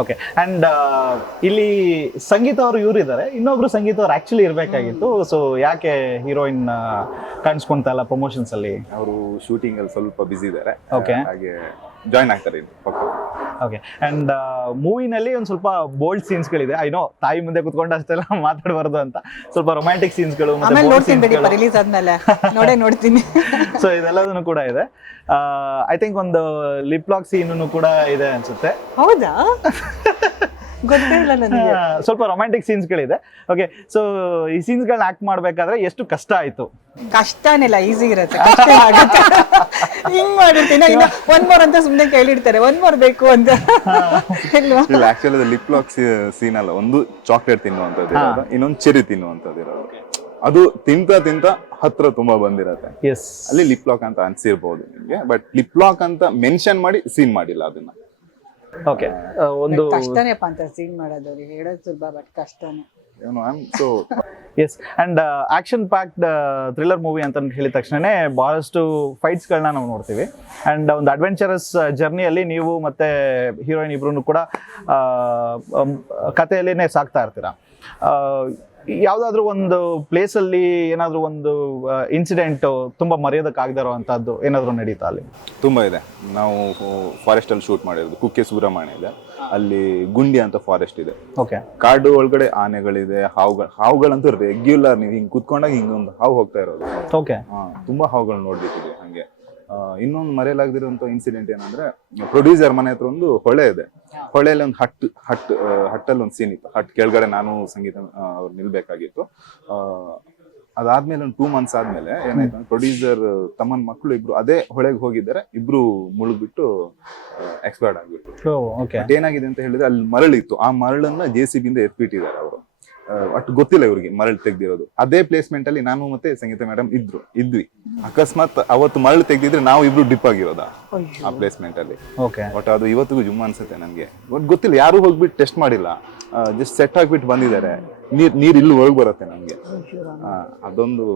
Okay and ಇಲ್ಲಿ ಸಂಗೀತ ಅವರು ಇವ್ರು ಇದ್ದಾರೆ, ಇನ್ನೊಬ್ರು ಸಂಗೀತ ಅವ್ರು ಆಕ್ಚುಲಿ ಇರ್ಬೇಕಾಗಿತ್ತು. ಸೊ ಯಾಕೆ ಹೀರೋಯಿನ್ ಕಾಣಿಸ್ಕೊಂತ ಇಲ್ಲ ಪ್ರಮೋಷನ್ಸ್ ಅಲ್ಲಿ? ಅವರು ಶೂಟಿಂಗ್ ಅಲ್ಲಿ ಸ್ವಲ್ಪ ಬಿಸಿ ಇದ್ದಾರೆ, Okay. ಹಾಗೆ ಜಾಯ್ನ್ ಆಗ್ತಾರೆ ಇಲ್ಲಿ ಪಕ್ಕ. ಓಕೆ ಅಂಡ್ ಮೂವಿನಲ್ಲಿ ಒಂದು ಸ್ವಲ್ಪ ಬೋಲ್ಡ್ ಸೀನ್ಸ್ಗಳಿದೆ. ಐ ನೋ ತಾಯಿ ಮುಂದೆ ಕುತ್ಕೊಂಡು ಅಷ್ಟೆಲ್ಲ ಮಾತಾಡಬಾರ್ದು ಅಂತ, ಸ್ವಲ್ಪ ರೊಮ್ಯಾಂಟಿಕ್ ಸೀನ್ಸ್ಗಳು ಆಮೇಲೆ ನೋಡ್ತೀನಿ ಬಿಡಿ ಮತ್ತೆ ರಿಲೀಸ್ ಆದ್ಮೇಲೆ ನೋಡ್ತೀನಿ. ಸೊ ಇದೆಲ್ಲದನ್ನು ಕೂಡ ಇದೆ. ಐ ಥಿಂಕ್ ಒಂದು ಲಿಪ್ ಲಾಕ್ ಸೀನು ಕೂಡ ಇದೆ ಅನ್ಸುತ್ತೆ. ಹೌದಾ? ಗೊತ್ತೇ ಇಲ್ಲ ನನಗೆ. ಸ್ವಲ್ಪ ರೊಮ್ಯಾಂಟಿಕ್ ಸೀನ್ಸ್ಗಳಿದೆ. ಓಕೆ, ಸೊ ಈ ಸೀನ್ಸ್ಗಳನ್ನ ಆಕ್ಟ್ ಮಾಡ್ಬೇಕಾದ್ರೆ ಎಷ್ಟು ಕಷ್ಟ ಆಯ್ತು? ಕಷ್ಟನಿಲ್ಲ, ಈಸಿ ಇರುತ್ತೆ. ಕಷ್ಟ ಆಗುತ್ತೆ. ಹಿಂಗ್ ಮಾಡಿರ್ತೀನಿ, ಇನ್ನು ಒನ್ ಮೋರ್ ಅಂತ ಸುಮ್ನೆ ಕೇಳಿರ್ತಾರೆ, ಒನ್ ಮೋರ್ ಬೇಕು ಅಂತ. ಇಲ್ವಾ? ಇಲ್ಲ, ಆಕ್ಚುಲಿ ಲಿಪ್ ಲಾಕ್ ಸೀನ್ ಅಲ್ಲ, ಒಂದು ಚಾಕ್ಲೇಟ್ ತಿನ್ನುವಂಥದ್ದು ಇರೋದು, ಇನ್ನೊಂದು ಚೆರಿ ತಿನ್ನುವಂಥದ್ದು ಇರೋದು. ಅದು ತಿಂತ ಹತ್ರ ತುಂಬಾ ಬಂದಿರತ್ತೆ. ಎಸ್, ಅಲ್ಲಿ ಲಿಪ್ ಲಾಕ್ ಅಂತ ಅನ್ಸಿರ್ಬಹುದು ನಿಮ್ಗೆ, ಬಟ್ ಲಿಪ್ ಲಾಕ್ ಅಂತ ಮೆನ್ಷನ್ ಮಾಡಿ ಸೀನ್ ಮಾಡಿಲ್ಲ ಅದನ್ನ. ಓಕೆ, ಒಂದು ಕಷ್ಟನೇಪ್ಪ ಅಂತ ಸೀನ್ ಮಾಡೋದು, ಅವ್ರಿಗೆ ಹೇಳೋದು ಸುಲಭ, ಬಟ್ ಕಷ್ಟನೇ. So yes and action packed thriller movie ಅಂತ ಹೇಳಿದ ತಕ್ಷಣನೇ ಬಹಳಷ್ಟು ಫೈಟ್ಸ್ಗಳನ್ನ ನಾವು ನೋಡ್ತೀವಿ. ಅಂಡ್ ಒಂದು ಅಡ್ವೆಂಚರಸ್ ಜರ್ನಿಯಲ್ಲಿ ನೀವು ಮತ್ತೆ ಹೀರೋಯಿನ್ ಇಬ್ರು ಕೂಡ ಕಥೆಯಲ್ಲಿನೇ ಸಾಕ್ತಾ ಇರ್ತೀರಾ. ಯಾವುದಾದ್ರೂ ಒಂದು ಪ್ಲೇಸಲ್ಲಿ ಏನಾದರೂ ಒಂದು ಇನ್ಸಿಡೆಂಟ್ ತುಂಬ ಮರೆಯೋದಕ್ಕಾಗದಿರೋ ಅಂಥದ್ದು ಏನಾದರೂ ನಡೀತಾ ಅಲ್ಲಿ? ತುಂಬಾ ಇದೆ. ನಾವು ಫಾರೆಸ್ಟ್ ಅಲ್ಲಿ ಶೂಟ್ ಮಾಡಿರೋದು ಕುಕ್ಕೆ ಸುಬ್ರಹ್ಮಣ್ಯ ಇದೆ, ಅಲ್ಲಿ ಗುಂಡಿ ಅಂತ ಫಾರೆಸ್ಟ್ ಇದೆ. ಓಕೆ, ಕಾಡು ಒಳಗಡೆ ಆನೆಗಳಿದೆ, ಹಾವುಗಳಂತೂ ರೆಗ್ಯುಲರ್ ನೀವು ಹಿಂಗ್ ಕುತ್ಕೊಂಡಾಗ ಹಿಂಗೊಂದು ಹಾವು ಹೋಗ್ತಾ ಇರೋದು. ಓಕೆ, ತುಂಬಾ ಹಾವುಗಳು ನೋಡ್ಬಿಟ್ಟಿದೆ ಹಂಗೆ. ಇನ್ನೊಂದು ಮರೆಯಲಾಗದಿರುವಂತ ಇನ್ಸಿಡೆಂಟ್ ಏನಂದ್ರೆ, ಪ್ರೊಡ್ಯೂಸರ್ ಮನೆ ಹತ್ರ ಒಂದು ಹೊಳೆ ಇದೆ. ಹೊಳೆಯಲ್ಲಿ ಒಂದು ಹಟ್ಟಲ್ಲಿ ಒಂದು ಸೀನ್ ಇತ್ತು. ಹಟ್ ಕೆಳಗಡೆ ನಾನು ಸಂಗೀತ ಅವ್ರು ನಿಲ್ಬೇಕಾಗಿತ್ತು. ಅದಾದ್ಮೇಲೆ ಒಂದು 2 months ಆದ್ಮೇಲೆ ಏನಾಯ್ತು ಅಂದ್ರೆ, ಪ್ರೊಡ್ಯೂಸರ್ ತಮ್ಮನ್ ಮಕ್ಕಳು ಇಬ್ರು ಅದೇ ಹೊಳೆಗೆ ಹೋಗಿದ್ದಾರೆ, ಇಬ್ರು ಮುಳುಗ್ಬಿಟ್ಟು ಎಕ್ಸ್ಪೈರ್ಡ್ ಆಗ್ಬಿಟ್ಟು. ಓಕೆ, ಏನಾಗಿದೆ ಅಂತ ಹೇಳಿದ್ರೆ, ಅಲ್ಲಿ ಮರಳಿತ್ತು, ಆ ಮರಳನ್ನ JCB ಇಂದ ಎತ್ಬಿಟ್ಟಿದ್ದಾರೆ ಅವರು. ಅಷ್ಟು ಗೊತ್ತಿಲ್ಲ ಇವ್ರಿಗೆ ಮರಳು ತೆಗ್ದಿರೋದು. ಅದೇ ಪ್ಲೇಸ್ಮೆಂಟ್ ಅಲ್ಲಿ ನಾನು ಮತ್ತೆ ಸಂಗೀತ ಮೇಡಮ್ ಇದ್ವಿ. ಅಕಸ್ಮಾತ್ ಅವತ್ತು ಮರಳು ತೆಗ್ದಿದ್ರೆ ನಾವು ಇಬ್ರು ಡಿಪ್ ಆಗಿರೋದ ಆ ಪ್ಲೇಸ್ಮೆಂಟ್ ಅಲ್ಲಿ. ಓಕೆ, ಬಟ್ ಅದು ಇವತ್ತಿಗೂ ಜುಮ್ಮ ಅನ್ಸುತ್ತೆ ನನ್ಗೆ. ಬಟ್ ಗೊತ್ತಿಲ್ಲ, ಯಾರು ಹೋಗ್ಬಿಟ್ಟು ಟೆಸ್ಟ್ ಮಾಡಿಲ್ಲ, ಜಸ್ಟ್ ಸೆಟ್ ಹಾಕ್ಬಿಟ್ಟು ಬಂದಿದ್ದಾರೆ. ನೀರ್ ಇಲ್ಲಿ ಒಳಗ್ ಬರುತ್ತೆ ನಮ್ಗೆ. ಅದೊಂದು